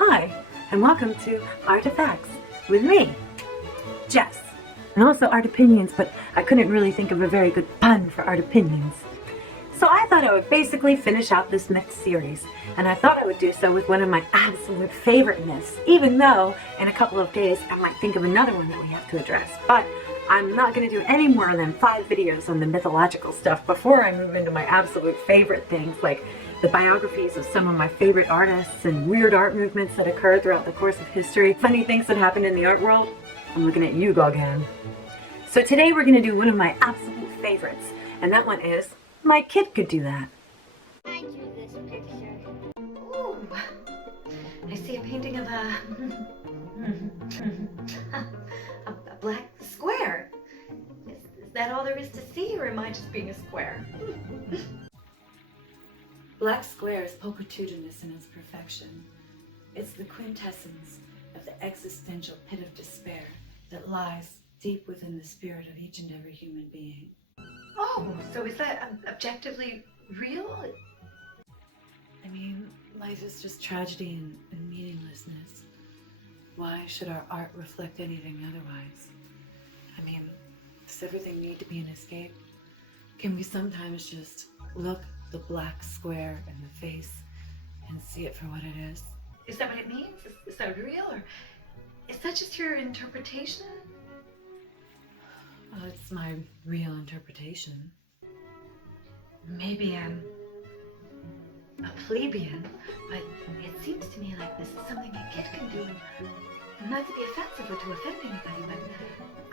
Hi, and welcome to Artifacts with me, Jess. And also Art Opinions, but I couldn't really think of a very good pun for Art Opinions. So I thought I would basically finish out this myth series, and I thought I would do so with one of my absolute favorite myths, even though in a couple of days I might think of another one that we have to address. But I'm not going to do any more than 5 videos on the mythological stuff before I move into my absolute favorite things, like the biographies of some of my favorite artists and weird art movements that occurred throughout the course of history, funny things that happened in the art world. I'm looking at you, Gauguin. So today we're going to do one of my absolute favorites, and that one is My Kid Could Do That. I drew this picture. Ooh, I see a painting of a black square. Is that all there is to see, or am I just being a square? Black square is pulchritudinous in its perfection. It's the quintessence of the existential pit of despair that lies deep within the spirit of each and every human being. Oh, so is that objectively real? I mean, life is just tragedy and meaninglessness. Why should our art reflect anything otherwise? I mean, does everything need to be an escape? Can we sometimes just look the black square in the face and see it for what it is? Is that what it means? Is that real, or is that just your interpretation? Well, it's my real interpretation. Maybe I'm a plebeian, but it seems to me like this is something a kid can do, and not to be offensive or to offend anybody, but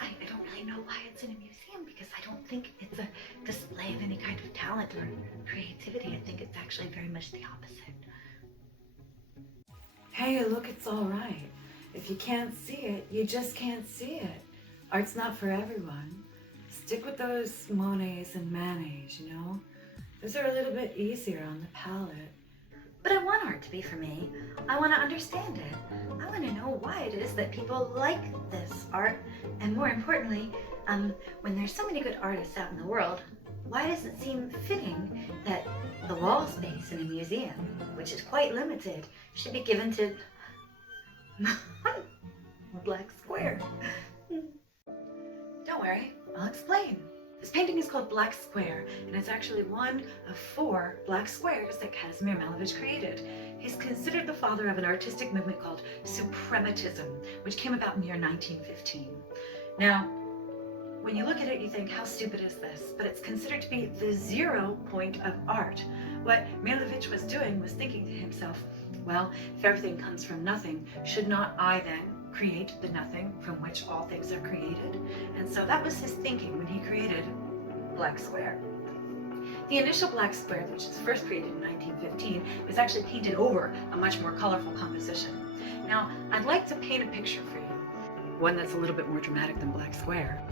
I don't really know why it's in a museum, because I don't think it's a display of any kind of talent or creativity. I think it's actually very much the opposite. Hey, look, it's all right. If you can't see it, you just can't see it. Art's not for everyone. Stick with those Monets and Manets, you know? Those are a little bit easier on the palate. But I want art to be for me. I want to understand it. I want to know why it is that people like this art. And more importantly, when there's so many good artists out in the world, why does it seem fitting that the wall space in a museum, which is quite limited, should be given to a black square? Don't worry, I'll explain. This painting is called Black Square, and it's actually one of 4 black squares that Kazimir Malevich created. He's considered the father of an artistic movement called Suprematism, which came about in the year 1915. Now, when you look at it, you think, how stupid is this? But it's considered to be the 0 point of art. What Malevich was doing was thinking to himself, well, if everything comes from nothing, should not I then create the nothing from which all things are created? And so that was his thinking when he created Black Square. The initial Black Square, which was first created in 1915, was actually painted over a much more colorful composition. Now, I'd like to paint a picture for you, one that's a little bit more dramatic than Black Square.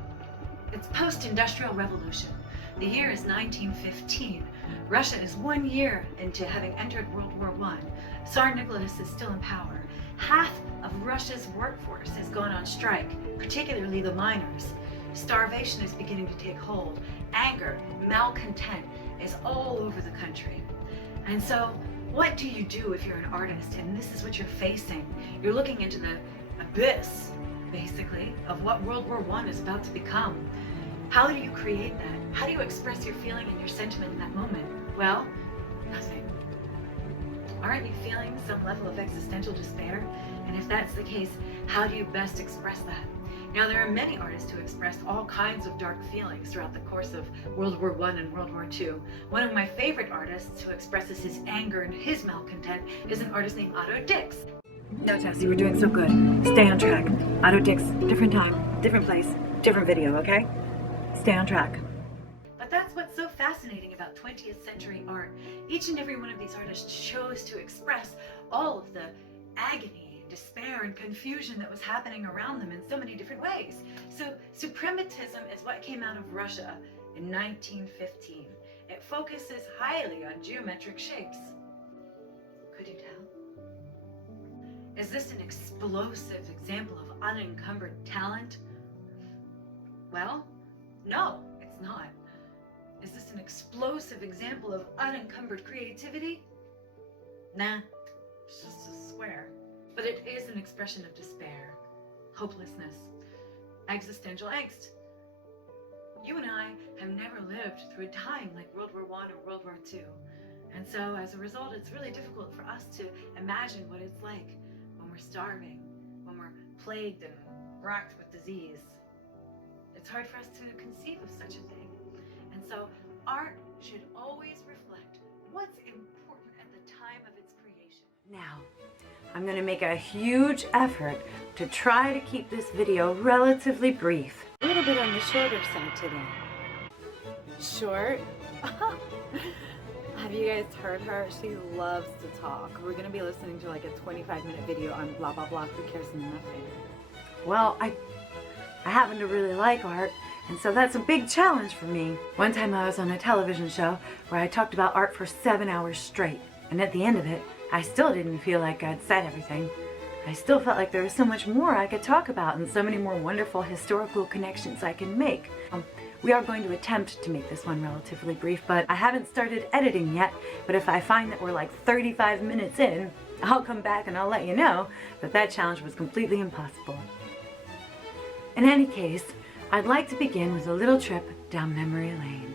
It's post-industrial revolution. The year is 1915. Russia is 1 year into having entered World War I. Tsar Nicholas is still in power. Half of Russia's workforce has gone on strike, particularly the miners. Starvation is beginning to take hold. Anger, malcontent is all over the country. And so, what do you do if you're an artist and this is what you're facing? You're looking into the abyss, basically, of what World War I is about to become. How do you create that? How do you express your feeling and your sentiment in that moment? Well, nothing. Aren't you feeling some level of existential despair? And if that's the case, how do you best express that? Now, there are many artists who expressed all kinds of dark feelings throughout the course of World War I and World War II. One of my favorite artists who expresses his anger and his malcontent is an artist named Otto Dix. No, Tessie, we're doing so good. Stay on track. Otto Dix, different time, different place, different video, okay? Stay on track. But that's what's so fascinating about 20th century art. Each and every one of these artists chose to express all of the agony, despair, and confusion that was happening around them in so many different ways. So Suprematism is what came out of Russia in 1915. It focuses highly on geometric shapes. Could you tell? Is this an explosive example of unencumbered talent? Well, no, it's not. Is this an explosive example of unencumbered creativity? Nah, it's just a square. but it is an expression of despair, hopelessness, existential angst. You and I have never lived through a time like World War I or World War II. And so as a result, it's really difficult for us to imagine what it's like when we're starving, when we're plagued and racked with disease. It's hard for us to conceive of such a thing. And so art should always reflect what's important at the time of its creation. Now, I'm going to make a huge effort to try to keep this video relatively brief. A little bit on the shorter side today. Short? Have you guys heard her? She loves to talk. We're going to be listening to like a 25-minute video on blah, blah, blah. Who cares? Nothing. Well, I happen to really like art, and so that's a big challenge for me. One time I was on a television show where I talked about art for 7 hours straight, and at the end of it, I still didn't feel like I'd said everything. I still felt like there was so much more I could talk about and so many more wonderful historical connections I can make. We are going to attempt to make this one relatively brief, but I haven't started editing yet. But if I find that we're like 35 minutes in, I'll come back and I'll let you know that that challenge was completely impossible. In any case, I'd like to begin with a little trip down memory lane.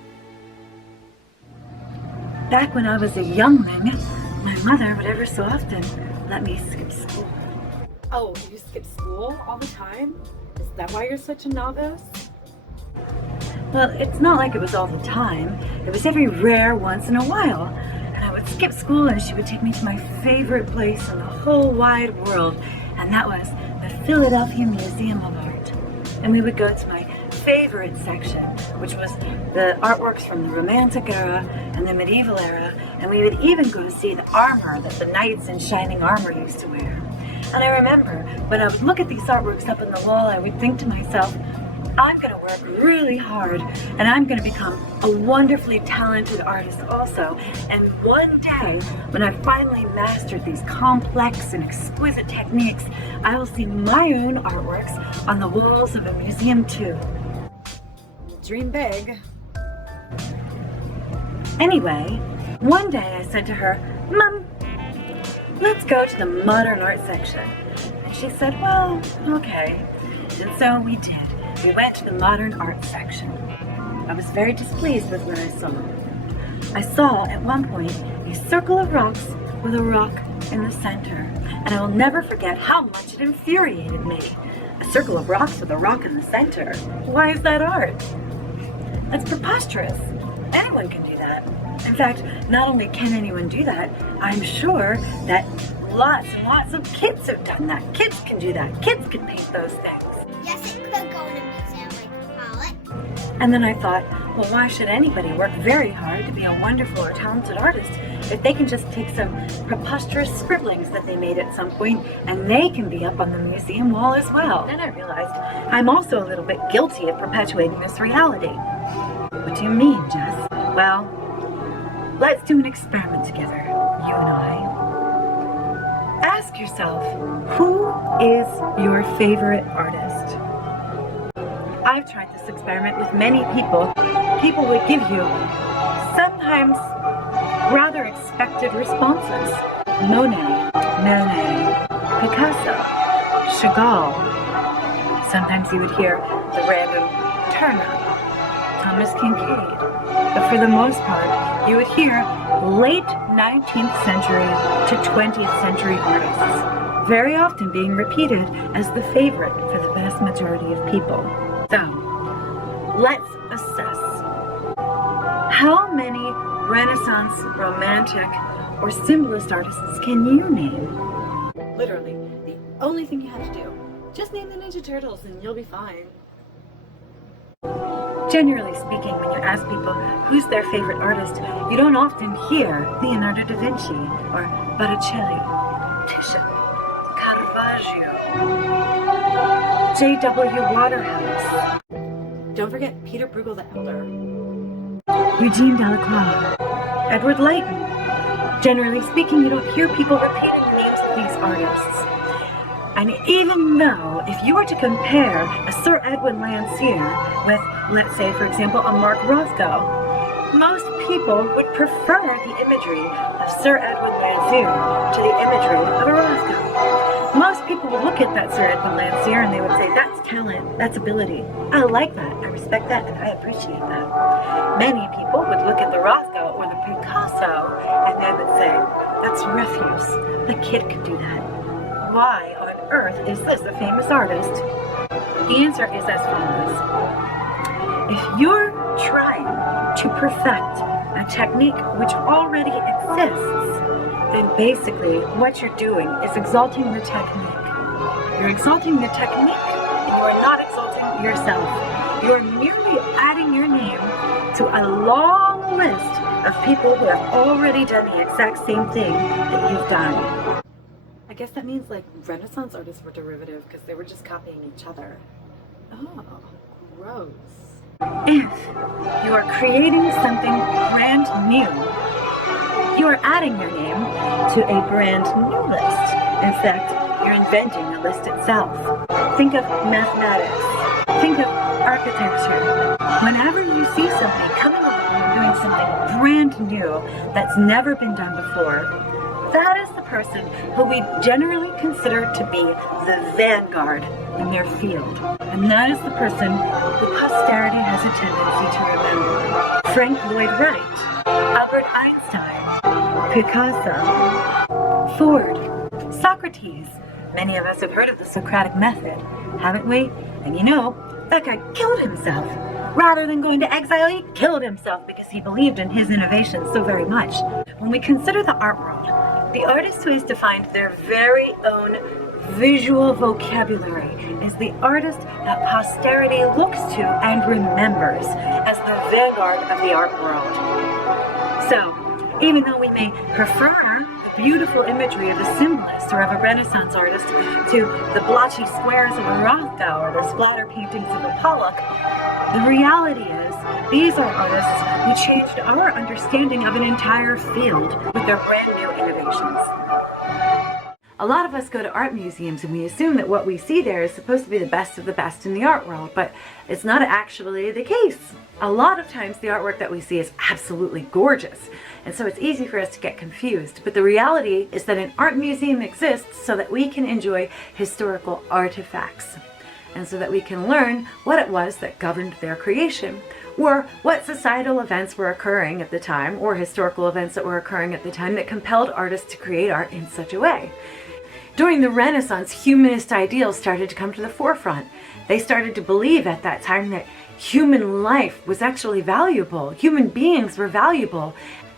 Back when I was a youngling, my mother would ever so often let me skip school. Oh, you skip school all the time? Is that why you're such a novice? Well, it's not like it was all the time. It was every rare once in a while. And I would skip school and she would take me to my favorite place in the whole wide world. And that was the Philadelphia Museum of Art. And we would go to my favorite section, which was the artworks from the Romantic era and the medieval era. And we would even go to see the armor that the knights in shining armor used to wear. And I remember when I would look at these artworks up on the wall, I would think to myself, I'm going to work really hard and I'm going to become a wonderfully talented artist also. And one day, when I finally mastered these complex and exquisite techniques, I will see my own artworks on the walls of a museum too. Dream big. Anyway, one day I said to her, Mom, let's go to the modern art section. And she said, well, okay. And so we did. We went to the modern art section. I was very displeased with what I saw. I saw at one point a circle of rocks with a rock in the center, and I will never forget how much it infuriated me. A circle of rocks with a rock in the center? Why is that art? That's preposterous. Anyone can do that. In fact, not only can anyone do that, I'm sure that lots and lots of kids have done that. Kids can do that. Kids can paint those things. Yes, it could go in a museum like Pollock. And then I thought, well, why should anybody work very hard to be a wonderful or talented artist if they can just take some preposterous scribblings that they made at some point and they can be up on the museum wall as well? Then I realized I'm also a little bit guilty of perpetuating this reality. What do you mean, Jess? Well, let's do an experiment together, you and I. Ask yourself, who is your favorite artist? I've tried this experiment with many people. People would give you sometimes rather expected responses. Monet, Picasso, Chagall. Sometimes you would hear the random Turner, Thomas Kincaid. But for the most part, you would hear late 19th century to 20th century artists, very often being repeated as the favorite for the vast majority of people. So, let's assess. How many Renaissance, Romantic, or Symbolist artists can you name? Literally, the only thing you have to do, just name the Ninja Turtles and you'll be fine. Generally speaking, when you ask people who's their favorite artist, you don't often hear Leonardo da Vinci, or Botticelli, Titian, Caravaggio, J.W. Waterhouse. Don't forget Peter Bruegel the Elder. Eugene Delacroix, Edward Leighton. Generally speaking, you don't hear people repeating the names of these artists. And even though, if you were to compare a Sir Edwin Landseer with, let's say, for example, a Mark Rothko, most people would prefer the imagery of Sir Edwin Landseer to the imagery of a Roscoe. Most people would look at that Sir Edwin Landseer and they would say, that's talent, that's ability. I like that, I respect that, and I appreciate that. Many people would look at the Roscoe or the Picasso and they would say, that's refuse. The kid could do that. Why on earth is this a famous artist? The answer is as follows. If you're trying to perfect a technique which already exists, then basically what you're doing is exalting the technique. You're exalting the technique, and you are not exalting yourself. You're merely adding your name to a long list of people who have already done the exact same thing that you've done. I guess that means like Renaissance artists were derivative because they were just copying each other. Oh, gross. If you are creating something brand new, you are adding your name to a brand new list. In fact, you're inventing the list itself. Think of mathematics. Think of architecture. Whenever you see somebody coming along and doing something brand new that's never been done before, that is the person who we generally consider to be the vanguard in their field. And that is the person who posterity has a tendency to remember. Frank Lloyd Wright, Albert Einstein, Picasso, Ford, Socrates. Many of us have heard of the Socratic method, haven't we? And you know, that guy killed himself. Rather than going to exile, he killed himself because he believed in his innovations so very much. When we consider the art world, the artist who has defined their very own visual vocabulary is the artist that posterity looks to and remembers as the vanguard of the art world. So, even though we may prefer the beautiful imagery of a symbolist or of a Renaissance artist to the blotchy squares of a Rothko or the splatter paintings of a Pollock, the reality is these are artists who changed our understanding of an entire field with their brand new innovations. A lot of us go to art museums and we assume that what we see there is supposed to be the best of the best in the art world, but it's not actually the case. A lot of times the artwork that we see is absolutely gorgeous, and so it's easy for us to get confused. But the reality is that an art museum exists so that we can enjoy historical artifacts, and so that we can learn what it was that governed their creation, or what societal events were occurring at the time, or historical events that were occurring at the time that compelled artists to create art in such a way. During the Renaissance, humanist ideals started to come to the forefront. They started to believe at that time that human life was actually valuable, human beings were valuable,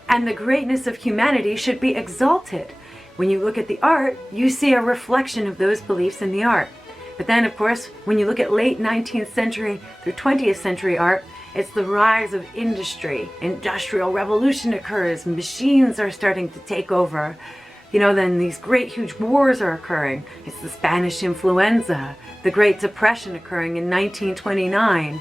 and the greatness of humanity should be exalted. When you look at the art, you see a reflection of those beliefs in the art. But then, of course, when you look at late 19th century through 20th century art, it's the rise of industry. Industrial revolution occurs, machines are starting to take over. You know, then these great huge wars are occurring. It's the Spanish influenza, the Great Depression occurring in 1929,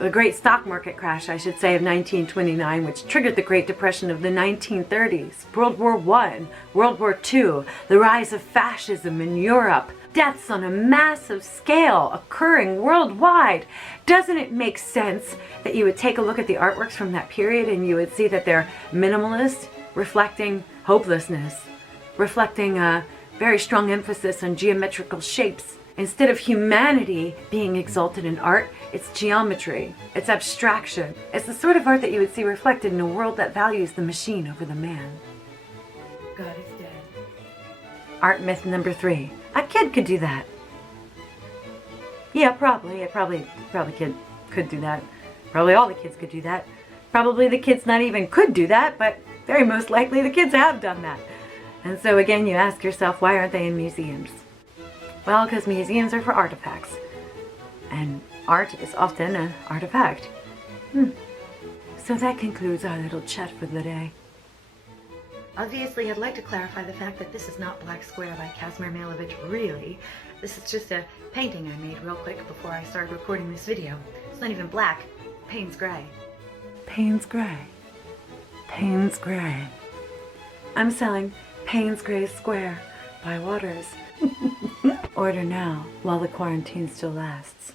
the Great Stock Market crash, I should say, of 1929, which triggered the Great Depression of the 1930s, World War I, World War II, the rise of fascism in Europe, deaths on a massive scale occurring worldwide. Doesn't it make sense that you would take a look at the artworks from that period and you would see that they're minimalist, reflecting hopelessness, reflecting a very strong emphasis on geometrical shapes? Instead of humanity being exalted in art, it's geometry, it's abstraction. It's the sort of art that you would see reflected in a world that values the machine over the man. God is dead. Art myth number 3. A kid could do that. Yeah, probably. Probably kid could do that. Probably all the kids could do that. Probably the kids not even could do that, but very most likely the kids have done that. And so again, you ask yourself, why aren't they in museums? Well, because museums are for artifacts. And art is often an artifact. So that concludes our little chat for the day. Obviously, I'd like to clarify the fact that this is not Black Square by Kazimir Malevich, really. This is just a painting I made real quick before I started recording this video. It's not even black. Payne's gray. Payne's gray. Payne's gray. I'm selling Payne's Gray Square by Waters. Order now while the quarantine still lasts.